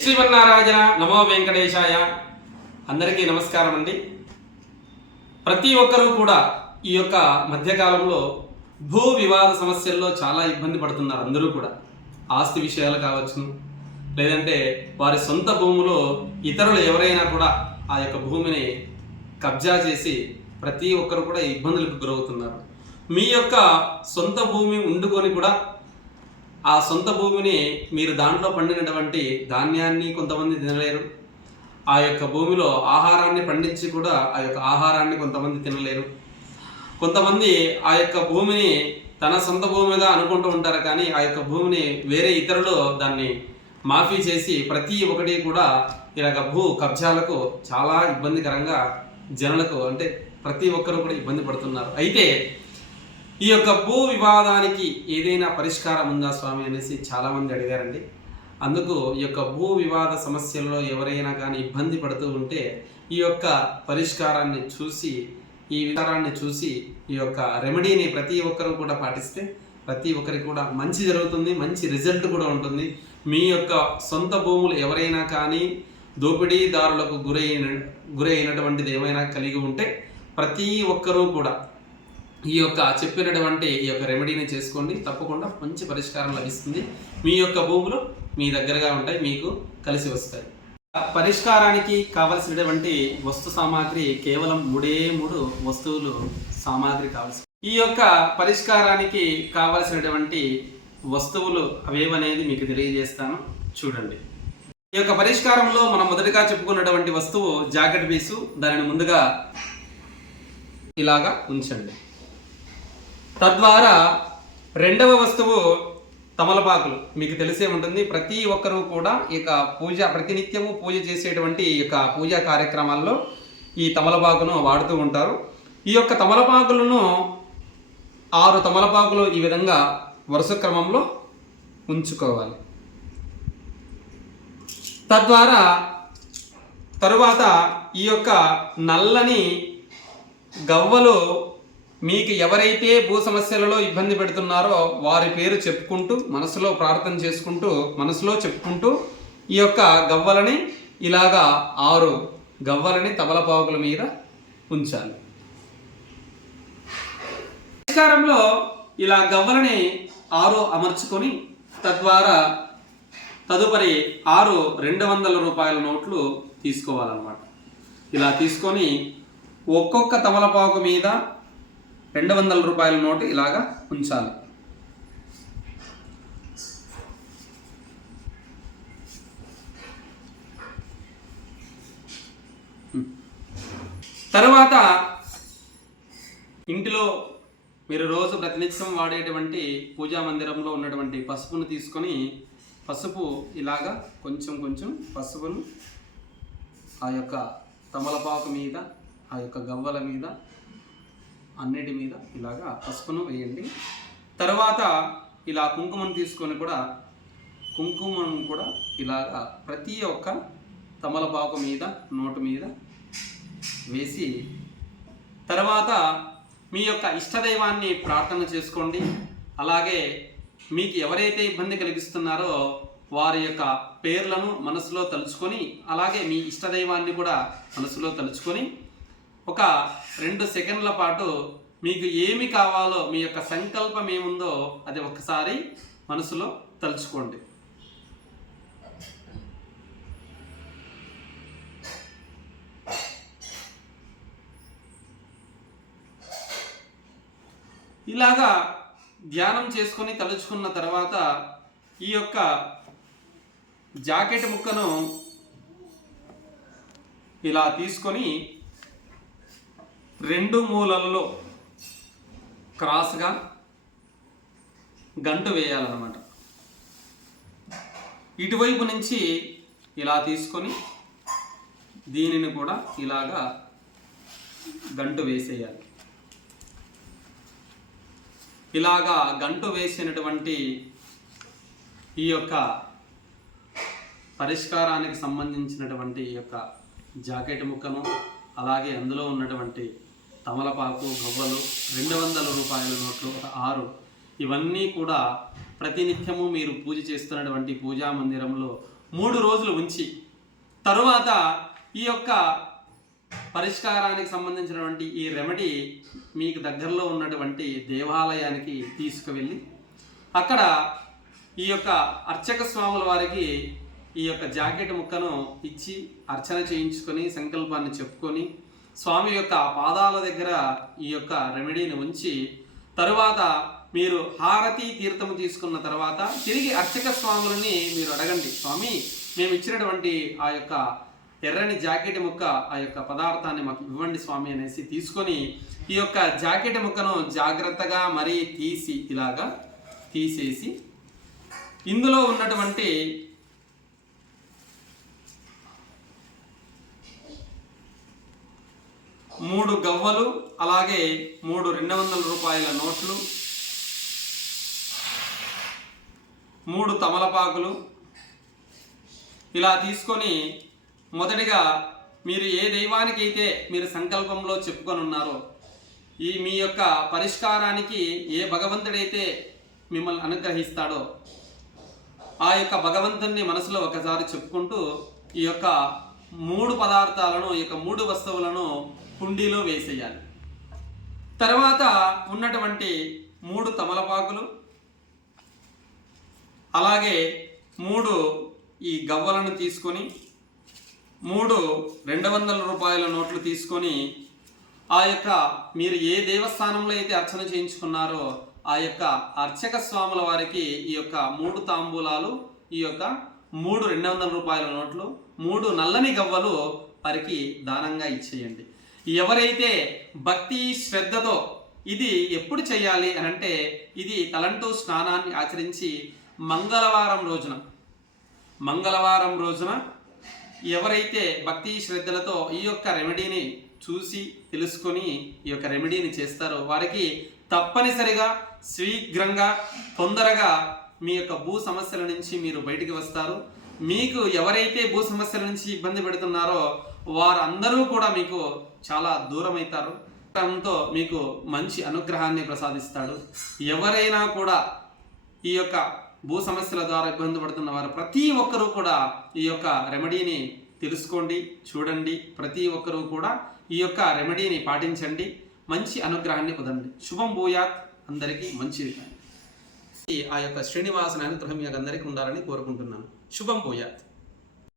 శ్రీమన్నారాయణ నమో వెంకటేశాయ. అందరికీ నమస్కారం అండి. ప్రతి ఒక్కరూ కూడా ఈ యొక్క మధ్యకాలంలో భూ వివాద సమస్యల్లో చాలా ఇబ్బంది పడుతున్నారు. అందరూ కూడా ఆస్తి విషయాలు కావచ్చు, లేదంటే వారి సొంత భూములో ఇతరులు ఎవరైనా కూడా ఆ యొక్క భూమిని కబ్జా చేసి ప్రతి ఒక్కరు కూడా ఇబ్బందులకు గురవుతున్నారు. మీ యొక్క సొంత భూమి ఉండుకొని కూడా ఆ సొంత భూమిని మీరు దాంట్లో పండినటువంటి ధాన్యాన్ని కొంతమంది తినలేరు, ఆ యొక్క భూమిలో ఆహారాన్ని పండించి కూడా ఆ యొక్క ఆహారాన్ని కొంతమంది తినలేరు. కొంతమంది ఆ యొక్క భూమిని తన సొంత భూమిగా అనుకుంటూ ఉంటారు, కానీ ఆ యొక్క భూమిని వేరే ఇతరులు దాన్ని మాఫీ చేసి ప్రతి ఒక్కటి కూడా ఇలాగ భూ కబ్జాలకు చాలా ఇబ్బందికరంగా జనులకు అంటే ప్రతి ఒక్కరు కూడా ఇబ్బంది పడుతున్నారు. అయితే ఈ యొక్క భూ వివాదానికి ఏదైనా పరిష్కారం ఉందా స్వామి అనేసి చాలామంది అడిగారండి. అందుకు ఈ యొక్క భూ వివాద సమస్యల్లో ఎవరైనా కానీ ఇబ్బంది పడుతూ ఉంటే ఈ యొక్క పరిష్కారాన్ని చూసి ఈ యొక్క రెమెడీని ప్రతి ఒక్కరూ కూడా పాటిస్తే ప్రతి ఒక్కరికి కూడా మంచి జరుగుతుంది, మంచి రిజల్ట్ కూడా ఉంటుంది. మీ యొక్క సొంత భూములు ఎవరైనా కానీ దోపిడీదారులకు గురైనటువంటిది ఏమైనా కలిగి ఉంటే ప్రతి ఒక్కరూ కూడా ఈ యొక్క చెప్పినటువంటి ఈ యొక్క రెమెడీని చేసుకోండి, తప్పకుండా మంచి పరిష్కారం లభిస్తుంది. మీ యొక్క భూములు మీ దగ్గరగా ఉంటాయి, మీకు కలిసి వస్తాయి. పరిష్కారానికి కావలసినటువంటి వస్తు సామాగ్రి కేవలం 3 వస్తువులు సామాగ్రి కావాల్సి. ఈ యొక్క పరిష్కారానికి కావలసినటువంటి వస్తువులు అవేవనేది మీకు తెలియజేస్తాను, చూడండి. ఈ యొక్క పరిష్కారంలో మనం మొదటిగా చెప్పుకున్నటువంటి వస్తువు జాకెట్ పీసు. దానిని ముందుగా ఇలాగా ఉంచండి. తద్వారా రెండవ వస్తువు తమలపాకులు. మీకు తెలిసే ఉంటుంది, ప్రతి ఒక్కరూ కూడా ఈ యొక్క ప్రతినిత్యము పూజ చేసేటువంటి ఈ యొక్క పూజా కార్యక్రమాల్లో ఈ తమలపాకును వాడుతూ ఉంటారు. ఈ యొక్క తమలపాకులను 6 తమలపాకులు ఈ విధంగా వరుస క్రమంలో ఉంచుకోవాలి. తద్వారా తరువాత ఈ యొక్క నల్లని గవ్వలు మీకు ఎవరైతే భూ సమస్యలలో ఇబ్బంది పెడుతున్నారో వారి పేరు చెప్పుకుంటూ మనసులో ప్రార్థన చేసుకుంటూ మనసులో చెప్పుకుంటూ ఈ యొక్క గవ్వలని ఇలాగా 6 గవ్వలని తమలపాకుల మీద ఉంచాలి. పరిష్కారంలో ఇలా గవ్వలని 6 అమర్చుకొని తద్వారా తదుపరి 6 200 రూపాయల నోట్లు తీసుకోవాలన్నమాట. ఇలా తీసుకొని ఒక్కొక్క తమలపాకు మీద 200 రూపాయల నోటు ఇలాగా ఉంచాలి. తర్వాత ఇంటిలో మీరు రోజు ప్రతినిత్యం వాడేటువంటి పూజా మందిరంలో ఉన్నటువంటి పసుపును తీసుకొని పసుపు ఇలాగా కొంచెం పసుపును ఆ యొక్క తమలపాకు మీద, ఆ యొక్క గవ్వల మీద, అన్నిటి మీద ఇలాగా పసుపును వేయండి. తర్వాత ఇలా కుంకుమను తీసుకొని కుంకుమను కూడా ఇలాగా ప్రతి ఒక్క తమలపాకు మీద నోటు మీద వేసి తర్వాత మీ యొక్క ఇష్టదైవాన్ని ప్రార్థన చేసుకోండి. అలాగే మీకు ఎవరైతే ఇబ్బంది కలిగిస్తున్నారో వారి యొక్క పేర్లను మనసులో తలుచుకొని, అలాగే మీ ఇష్టదైవాన్ని కూడా మనసులో తలుచుకొని ఒక 2 సెకండ్ల పాటు మీకు ఏమి కావాలో, మీ యొక్క సంకల్పం ఏముందో అది ఒక్కసారి మనసులో తలుచుకోండి. ఇలాగా ధ్యానం చేసుకొని తలుచుకున్న తర్వాత ఈ యొక్క జాకెట్ ముక్కను ఇలా తీసుకొని 2 మూలలలో క్రాస్గా గంటు వేయాలన్నమాట. ఇటువైపు నుంచి ఇలా తీసుకొని దీనిని కూడా ఇలాగా గంటు వేసేయాలి. ఇలాగా గంటు వేసినటువంటి ఈ యొక్క పరిష్కారానికి సంబంధించినటువంటి ఈ యొక్క జాకెట్ ముక్కను, అలాగే అందులో ఉన్నటువంటి తమలపాకు, గవ్వలు, 200 రూపాయల నోట్లు 6 ఇవన్నీ కూడా ప్రతినిత్యము మీరు పూజ చేస్తున్నటువంటి పూజా మందిరంలో 3 రోజులు ఉంచి తరువాత ఈ యొక్క పరిష్కారానికి సంబంధించినటువంటి ఈ రెమెడీ మీకు దగ్గరలో ఉన్నటువంటి దేవాలయానికి తీసుకువెళ్ళి అక్కడ ఈ యొక్క అర్చక స్వాముల వారికి ఈ యొక్క జాకెట్ ముక్కను ఇచ్చి అర్చన చేయించుకొని సంకల్పాన్ని చెప్పుకొని స్వామి యొక్క పాదాల దగ్గర ఈ యొక్క రెమెడీని ఉంచి తరువాత మీరు హారతి తీర్థము తీసుకున్న తర్వాత తిరిగి అర్చక స్వాములని మీరు అడగండి, స్వామి మేము ఇచ్చినటువంటి ఆ యొక్క ఎర్రని జాకెట్ ముక్క ఆ యొక్క పదార్థాన్ని మాకు ఇవ్వండి స్వామి అనేసి తీసుకొని ఈ యొక్క జాకెట్ ముక్కను జాగ్రత్తగా మరీ ఇలాగా తీసేసి ఇందులో ఉన్నటువంటి 3 గవ్వలు అలాగే 3 200 రూపాయల నోట్లు, 3 తమలపాకులు ఇలా తీసుకొని మొదటిగా మీరు ఏ దైవానికైతే మీరు సంకల్పంలో చెప్పుకొని ఉన్నారో మీ యొక్క పరిష్కారానికి ఏ భగవంతుడైతే మిమ్మల్ని అనుగ్రహిస్తాడో ఆ యొక్క భగవంతుని మనసులో ఒకసారి చెప్పుకుంటూ ఈ యొక్క 3 పదార్థాలను ఈ యొక్క 3 వస్తువులను కుండీలో వేసేయాలి. తర్వాత ఉన్నటువంటి 3 తమలపాకులు అలాగే 3 ఈ గవ్వలను తీసుకొని 3 200 రూపాయల నోట్లు తీసుకొని ఆ యొక్క మీరు ఏ దేవస్థానంలో అయితే అర్చన చేయించుకున్నారో ఆ యొక్క అర్చక స్వాముల వారికి ఈ యొక్క 3 తాంబూలాలు, ఈ యొక్క 3 200 రూపాయల నోట్లు, 3 నల్లని గవ్వలు వారికి దానంగా ఇచ్చేయండి. ఎవరైతే భక్తి శ్రద్ధతో ఇది ఎప్పుడు చేయాలి అని అంటే ఇది తలంటూ స్నానాన్ని ఆచరించి మంగళవారం రోజున ఎవరైతే భక్తి శ్రద్ధలతో ఈ యొక్క రెమెడీని చూసి తెలుసుకొని ఈ యొక్క రెమెడీని చేస్తారో వారికి తప్పనిసరిగా శీఘ్రంగా తొందరగా మీ యొక్క భూ సమస్యల నుంచి మీరు బయటికి వస్తారు. మీకు ఎవరైతే భూ సమస్యల నుంచి ఇబ్బంది పెడుతున్నారో వారందరూ కూడా మీకు చాలా దూరం అవుతారు. దాంతో మీకు మంచి అనుగ్రహాన్ని ప్రసాదిస్తాడు. ఎవరైనా కూడా ఈ యొక్క భూ సమస్యల ద్వారా ఇబ్బంది పడుతున్న వారు ప్రతి ఒక్కరూ కూడా ఈ యొక్క రెమెడీని తెలుసుకోండి, చూడండి. ప్రతి ఒక్కరూ కూడా ఈ యొక్క రెమెడీని పాటించండి, మంచి అనుగ్రహాన్ని పొందండి. శుభం భూయాత్, అందరికీ మంచిది. ఆ యొక్క శ్రీనివాసన అనుగ్రహం మీకు అందరికీ ఉండాలని కోరుకుంటున్నాను. శుభం భూయాత్.